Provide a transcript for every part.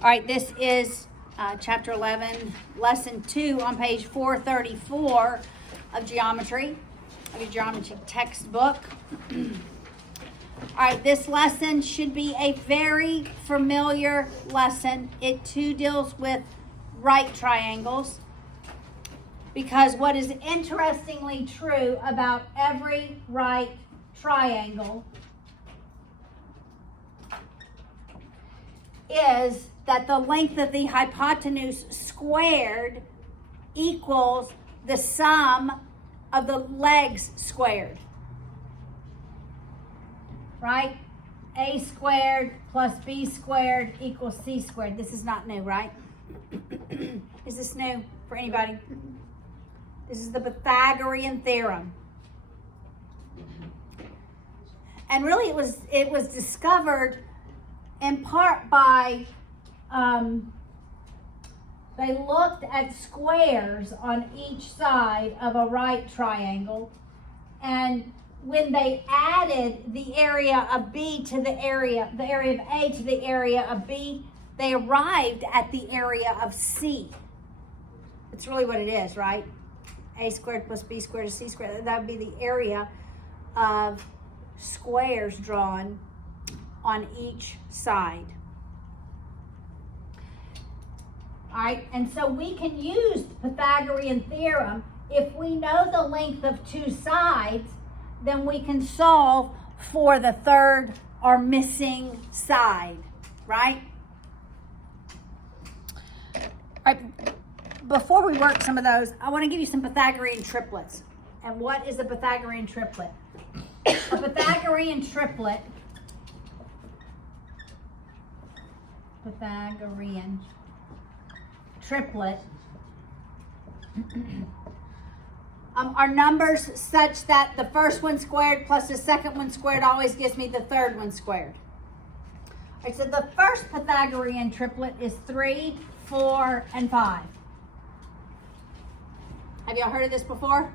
All right, this is chapter 11, lesson 2 on page 434 of geometry, of your geometry textbook. All right, this lesson should be a very familiar lesson. It too deals with right triangles, because what is interestingly true about every right triangle is that the length of the hypotenuse squared equals the sum of the legs squared. Right? A squared plus B squared equals C squared. This is not new, right? Is this new for anybody? This is the Pythagorean Theorem. And really it was discovered in part by, they looked at squares on each side of a right triangle, and when they added the area of B to the area of A to the area of B, they arrived at the area of C. It's really what it is, right? A squared plus B squared is C squared. That would be the area of squares drawn on each side. All right, and so we can use the Pythagorean theorem. If we know the length of two sides, then we can solve for the third or missing side, right? All right, before we work some of those, I want to give you some Pythagorean triplets. And what is a Pythagorean triplet? A Pythagorean triplet are numbers such that the first one squared plus the second one squared always gives me the third one squared. All right, so the first Pythagorean triplet is 3, 4, and 5. Have y'all heard of this before?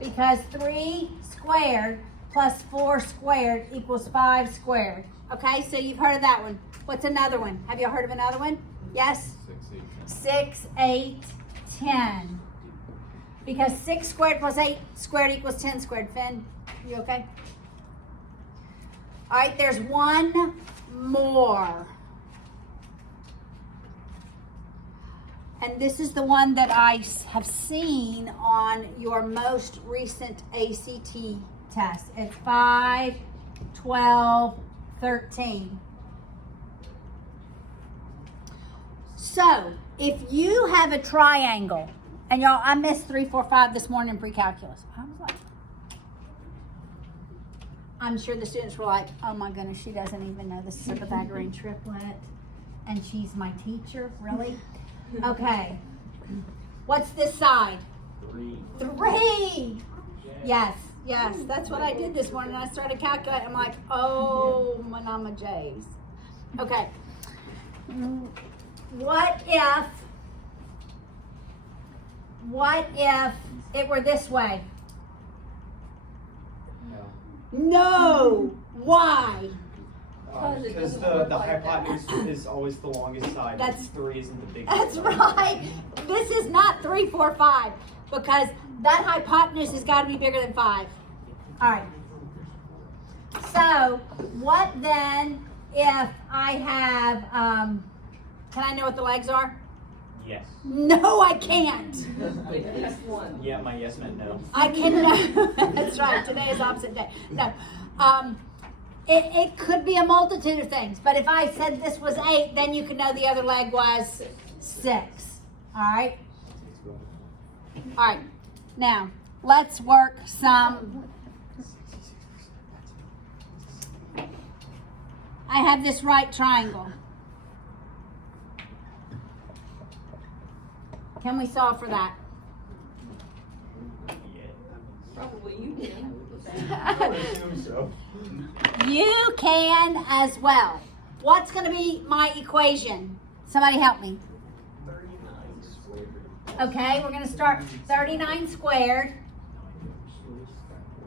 Because 3 squared plus 4 squared equals 5 squared. Okay, so you've heard of that one. What's another one? Have y'all heard of another one? Yes? 6, 8, 10. Because 6 squared plus 8 squared equals 10 squared. Finn, you okay? All right, there's one more. And this is the one that I have seen on your most recent ACT test. It's 5, 12, 13. So, if you have a triangle, and y'all, I missed 3, 4, 5 this morning in pre-calculus. I was like, I'm sure the students were like, oh my goodness, she doesn't even know this is a Pythagorean triplet, and she's my teacher, really? Okay. What's this side? 3. Yes, that's what I did this morning. I started calculating. I'm like, oh, Manama J's. Okay. What if it were this way? No. Why? Because the hypotenuse is always the longest side. That's 3 isn't the biggest. That's right. This is not 3, 4, 5, because that hypotenuse has got to be bigger than 5. All right. So what then if I have, can I know what the legs are? Yes. No, I can't. Yeah, my yes meant no. I can know. That's right. Today is opposite day. No. It could be a multitude of things, but if I said this was 8, then you could know the other leg was 6. All right? All right. Now, let's work some. I have this right triangle. Can we solve for that? Probably you can. I would assume so. You can as well. What's going to be my equation? Somebody help me. 39 squared. Okay, we're going to start 39 squared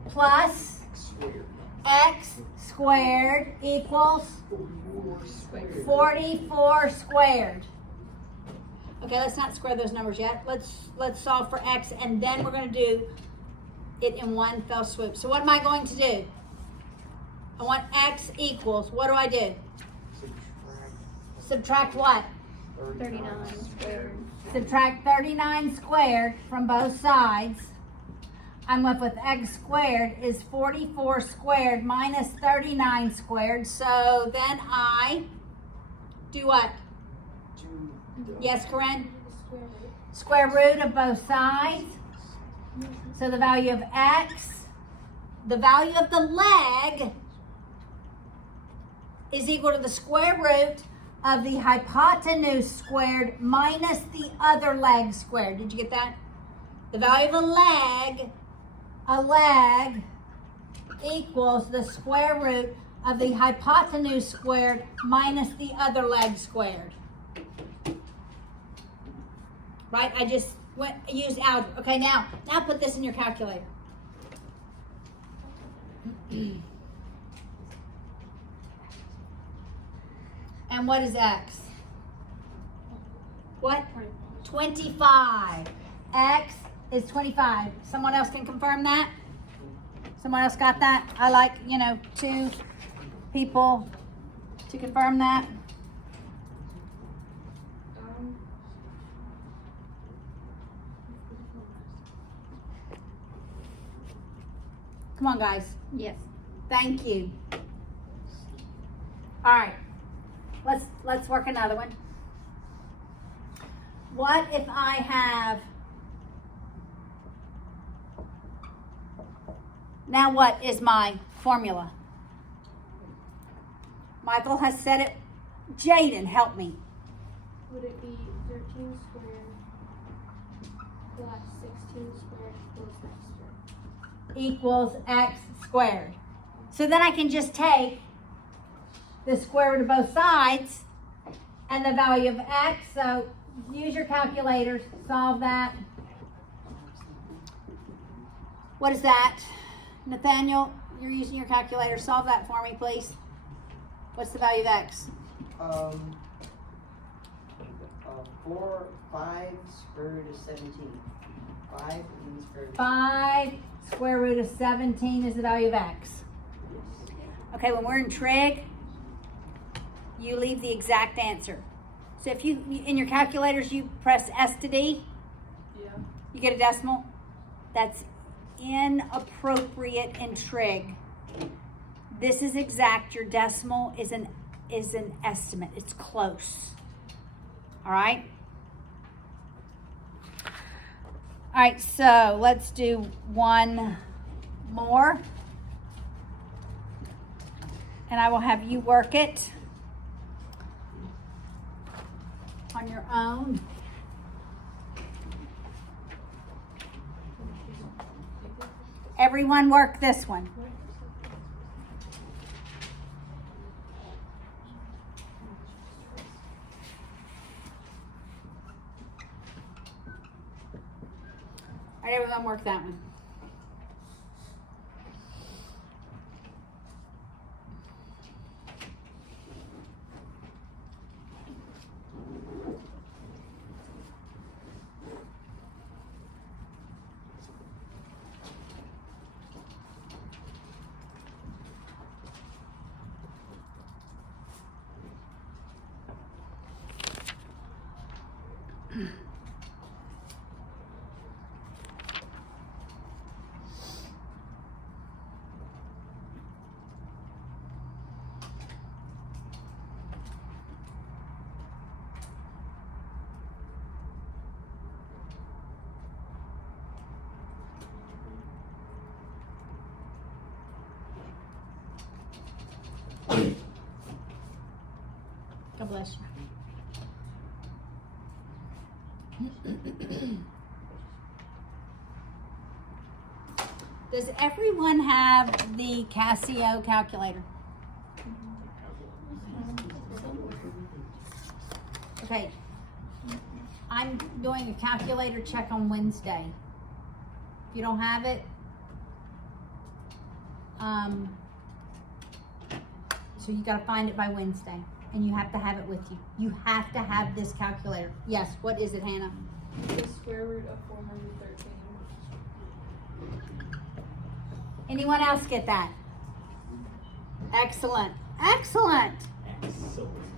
plus x squared equals 44 squared. Okay, let's not square those numbers yet. Let's solve for x, and then we're going to do it in one fell swoop. So what am I going to do? I want x equals, what do I do? Subtract what? 39 squared. Subtract 39 squared from both sides. I'm left with x squared is 44 squared minus 39 squared. So then I do what? Yes, Corinne? Square root of both sides. So the value of x, the value of the leg is equal to the square root of the hypotenuse squared minus the other leg squared. Did you get that? The value of a leg equals the square root of the hypotenuse squared minus the other leg squared. Right? I just used algebra. Okay, now put this in your calculator. And what is x? What? 25. X is 25. Someone else can confirm that? Someone else got that? I like, 2 people to confirm that. Come on, guys. Yes. Thank you. All right. Let's work another one. What if I have, now what is my formula? Michael has said it. Jaden, help me. Would it be 13 squared plus 16 squared Equals x squared. So then I can just take the square root of both sides and the value of x. So use your calculators, solve that. What is that? Nathaniel, you're using your calculator. Solve that for me, please. What's the value of x? 5 square root of 17. 5 and square root. 5 square root of 17 is the value of x. Okay, when we're in trig, you leave the exact answer. So if you, in your calculators, you press S to D, you get a decimal. That's inappropriate in trig. This is exact. Your decimal is an estimate. It's close. All right? All right, so let's do one more. And I will have you work it on your own. Everyone work this one. All right, everyone work that one. God bless you. Does everyone have the Casio calculator? Okay. I'm doing a calculator check on Wednesday. If you don't have it, So you gotta find it by Wednesday, and you have to have it with you. You have to have this calculator. Yes, what is it, Hannah? The square root of 413. Anyone else get that? Excellent, excellent. Excellent.